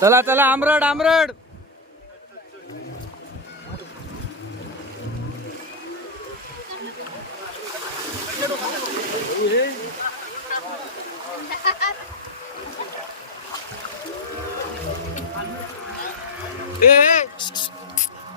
चला चला आमरड आमरड.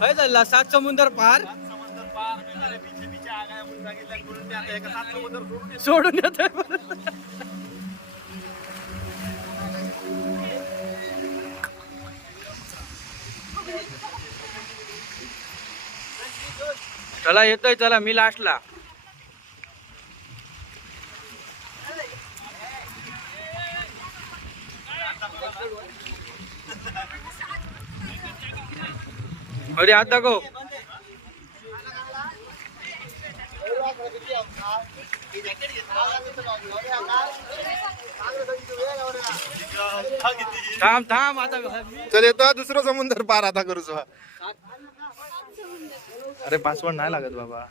काय झाला 7 समुद्र पार सोडून येतोय. चला येतोय चला मी लास्टला. अरे हात दाखव. थांब थांब आता. चल येतो दुसरं समुद्र पार आता करूच. अरे पासवर्ड नाही लागत बाबा.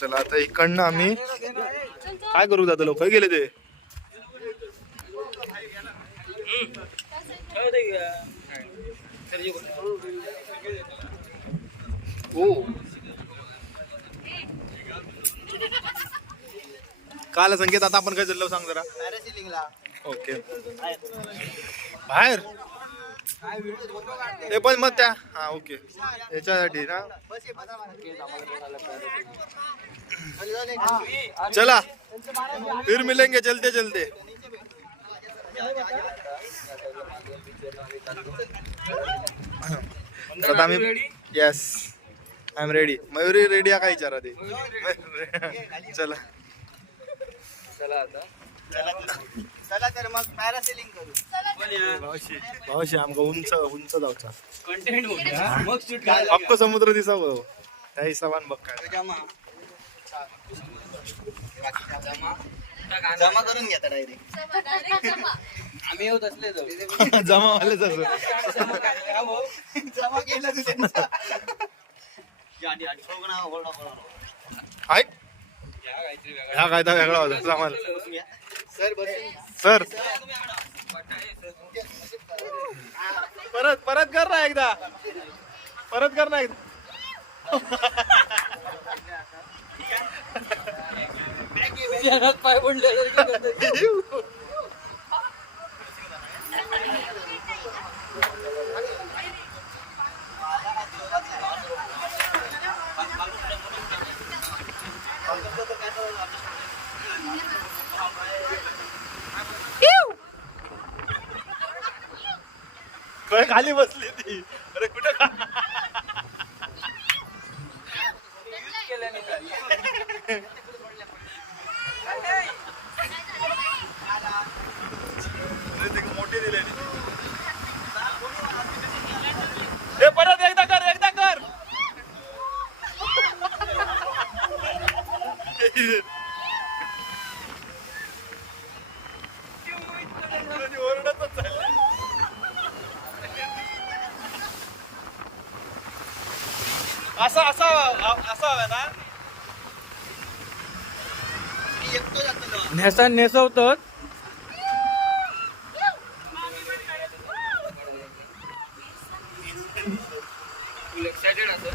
चला आता इकडनं आम्ही काय करू जातो लोक गेले ते. काल संकेत आता आपण काय चाललो सांग जरा. ओके बाहेर पण मग त्या हा ओके याच्यासाठी ना. चला फिर मिलेंगे चलते चलते. आता आम्ही yes I am ready. Mayuri ready आहे का विचारा ते. चला चला तर मग पॅरासेलिंग करू. भावशी आमका उंच उंच जाऊचा कंटेंट मग शूट अख्खं समुद्र दिसावं त्या हिशोबान बघ काय. जमा करून घेता डायरेक्ट. आम्ही येऊत असले जमा वाले जमा केलं तू त्यांचा. हाय ह्या कायदा वेगळा होता आम्हाला. सर परत परत कर ना एकदा. परत कर ना एकदा. पाय पडले. खाली बसली ती. अरे कुठं मोठी दिले. परत एकदा कर एकदा कर. ओरडतच चालली. असा असा असा हवा ना. नेसा नेसवतो. एक्साइटेड असं.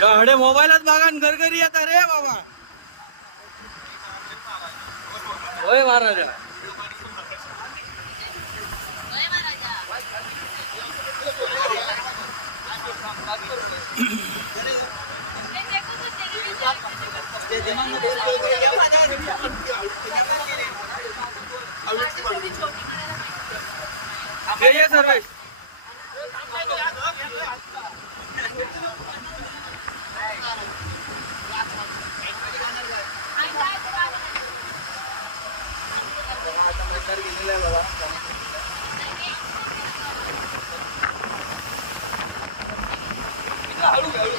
गाडे मोबाईलच बघा घरघरी येतात रे बाबा. होय महाराजा. सर्वेश आकार गेलेला आहे बघा. हळू हळू.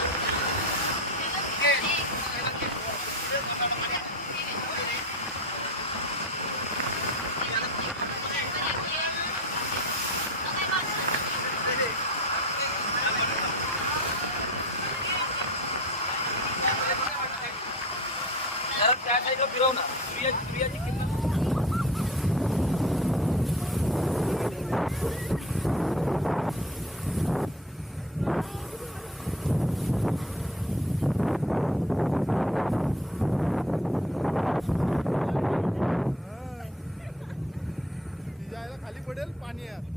जरा त्या साईडला फिरव ना. प्रियाची किंमत जायला खाली पडेल पाणी आहे.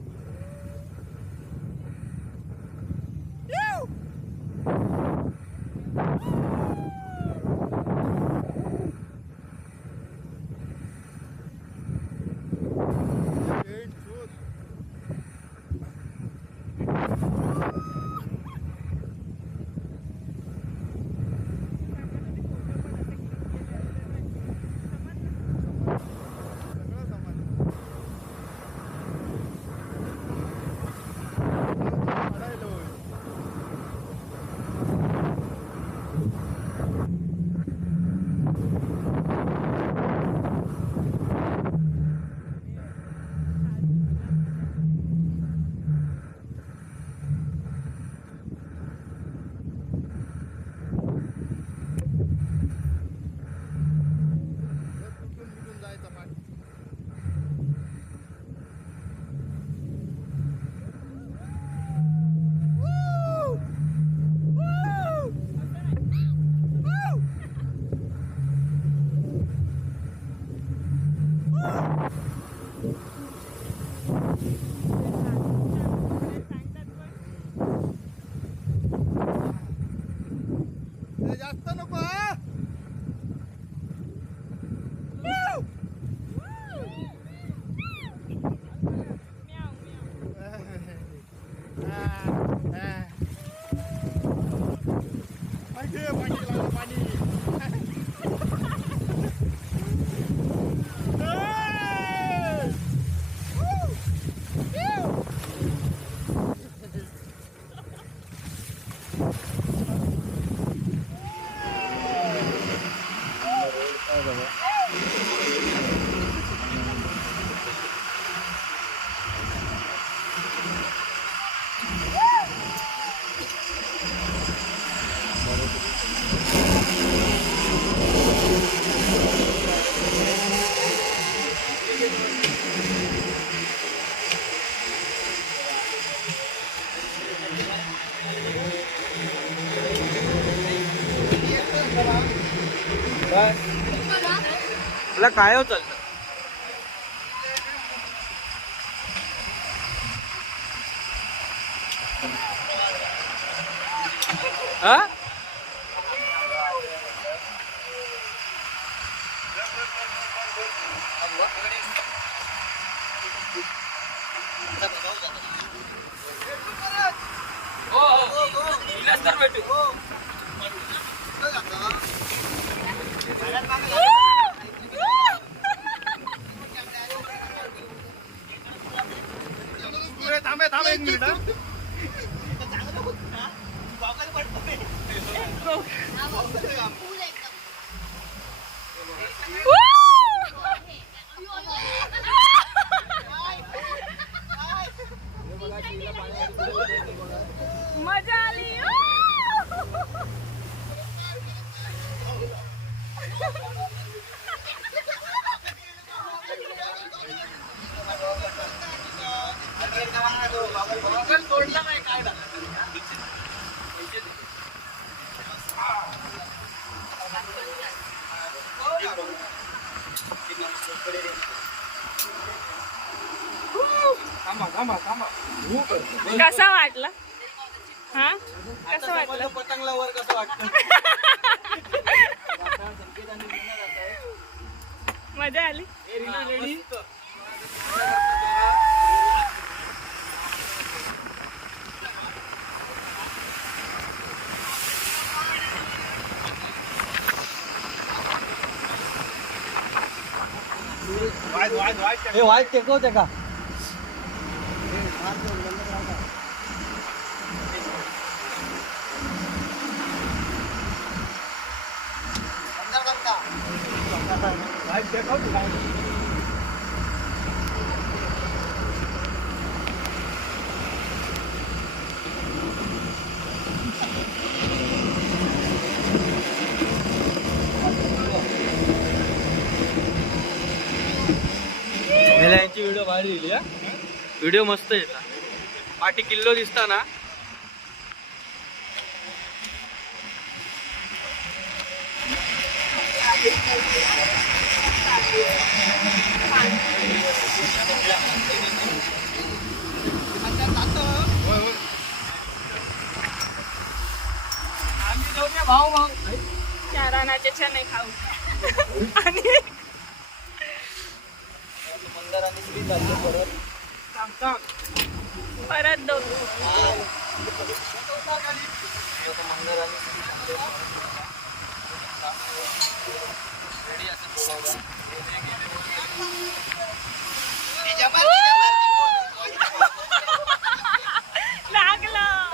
जास्त नको हा. तुला काय हो चालतं? हा? हो हो इलाज तर भेटू. थांब एक मिनिट हा. मजा आली. सोडला नाही काय ना. कसा वाटला? हा कसं वाटलं? पतंगला वर कसं वाटतं? मजा आली. हे वाईट टेकवते का वाईट टेकवते का यांची व्हिडिओ भारी दिली हा व्हिडिओ मस्त येतात पाठी किल्लो दिसता ना आम्ही दोघे भाऊ भाऊ त्या रानाचे चणे खाऊ आणि परत दोघं लागलं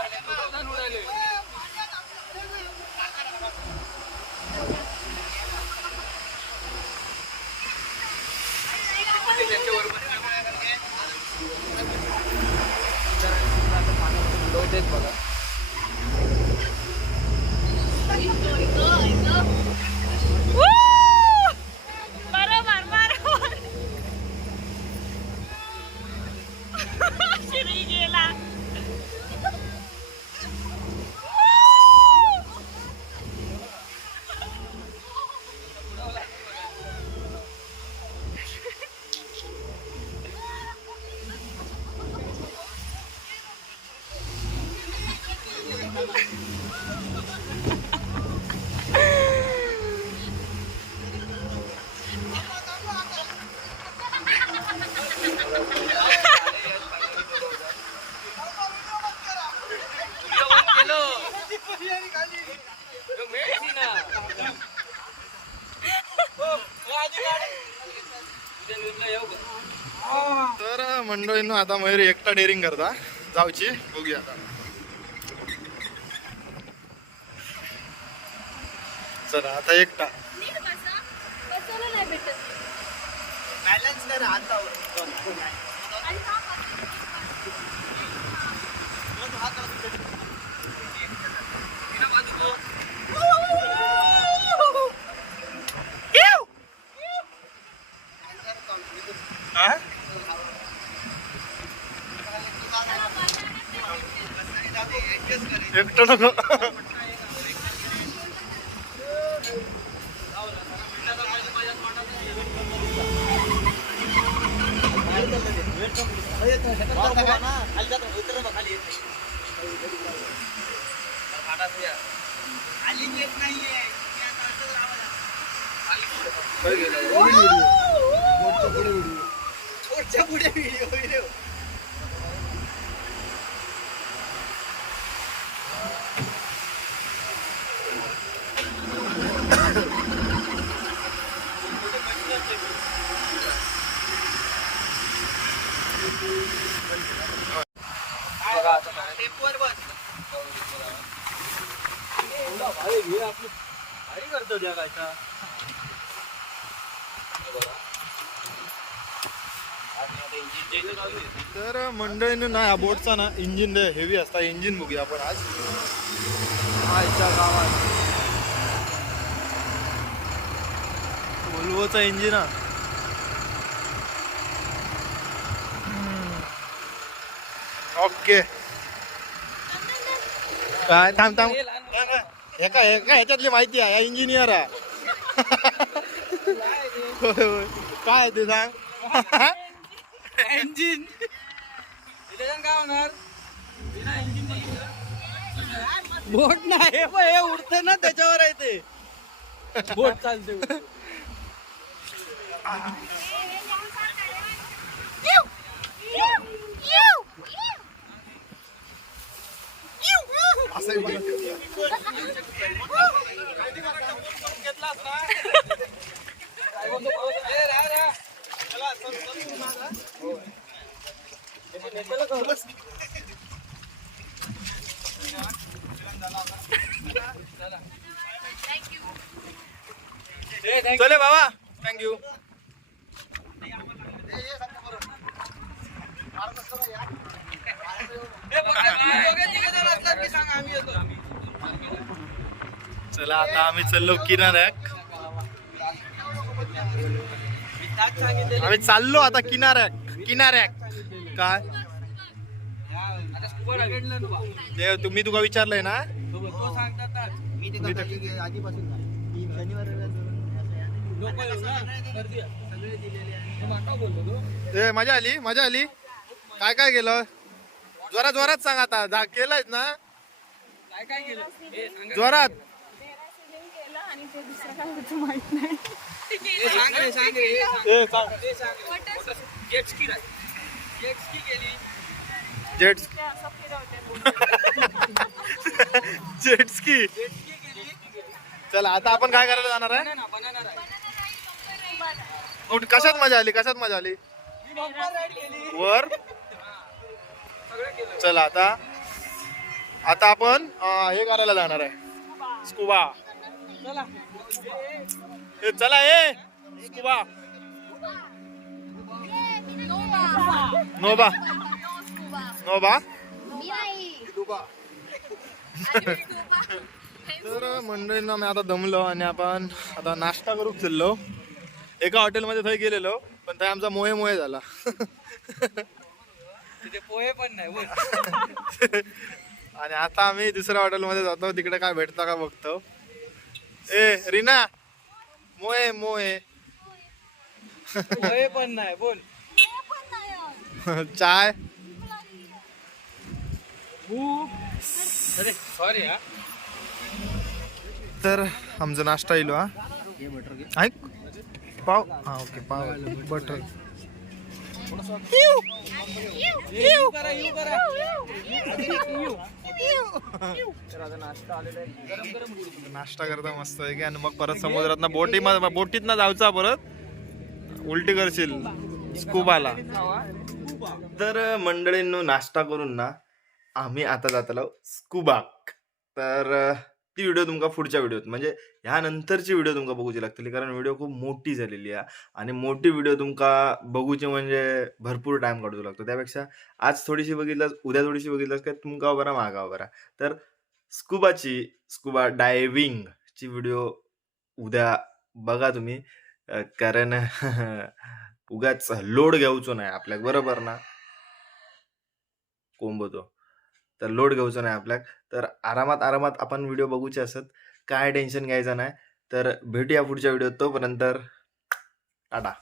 बरोबर बरोबर श्री गेला तर मंडळींनो आता मयूर एकटा डेअरिंग करता जाऊची बघूया आता चला आता एकटा बॅलन्स कर हातावर एकटं नको खाली येत नाहीये पुढे व्हिडिओ टेपवर बस भारी करतो त्या कायचा तर मंडळीनं ना या बोटचा ना इंजिन हेवी असता इंजिन बघूया आपण आज गावात वोल्वोचा इंजिन हा ओके काय थांब थांब एका एका ह्याच्यातली माहिती आहे या इंजिनियर काय ते सांग इंजिन काय होणार बोट नाही हे उडते ना त्याच्यावर आहे ते बोट चालते चले बाबा थँक्यू. चला आता आम्ही चाललो किनाऱ्याक. आम्ही चाललो आता किनाऱ्याक. काय ते तुम्ही तुका विचारलंय ना. मी ते आधीपासून शनिवार ए मजा आली. काय काय केलं जोरात सांग आता. केलंयच ना जोरात. डेरासिलिंग केलं आणि ते दुसरं काय होतं माहित नाही. जेट ते असं फिरवते. Jet ski. चला आता आपण काय करायला जाणार आहे. कशात मजा आली वर. चला आता आपण हे करायला जाणार आहे स्कुबा. चला स्कुबा. नोबा तर मंडळींना मी आता दमलो आणि आपण आता नाश्ता करूक चाललो. एका हॉटेलमध्ये थंय गेलेलो पण थंय आमचा मोहे झाला. पोहे पण नाही आणि आता आम्ही दुसऱ्या हॉटेलमध्ये जातो. तिकडे काय भेटतं का बघतो. रीना मोहे पोहे पण नाही बोल. चाय. अरे सॉरी हा. तर आमचा नाश्ता येलो. ऐक पाव. हा ओके पाव बटर. नाश्ता करता मस्त आहे की. आणि मग परत समुद्रात बोटीत ना जाऊचा. परत उलटी करशील स्कुबाला. तर मंडळींनो नाश्ता करून ना आम्ही आता जातलो स्कुबाक. तर ती व्हिडिओ तुमका पुढच्या व्हिडिओत म्हणजे ह्या नंतरची व्हिडिओ तुमका बघूची लागतली. कारण व्हिडिओ खूप मोठी झालेली आहे आणि मोठी व्हिडिओ तुमका बघूची म्हणजे भरपूर टाइम काढू लागतो. त्यापेक्षा आज थोडीशी बघितलास उद्या थोडीशी बघितलास काय तुमका बरा मागा बरा. तर स्कुबा डायव्हिंग ची व्हिडिओ उद्या बघा तुम्ही. कारण उगाच लोड घ्यायचो नाही आपल्याक. बरोबर ना कोंबतो. तर लोड घ्यायचो नाही आपल्याक. तर आरामात आपण व्हिडिओ बघूचे असत. काय टेन्शन घ्यायचं नाही. तर भेटूया पुढच्या व्हिडिओत. तोपर्यंत टाटा.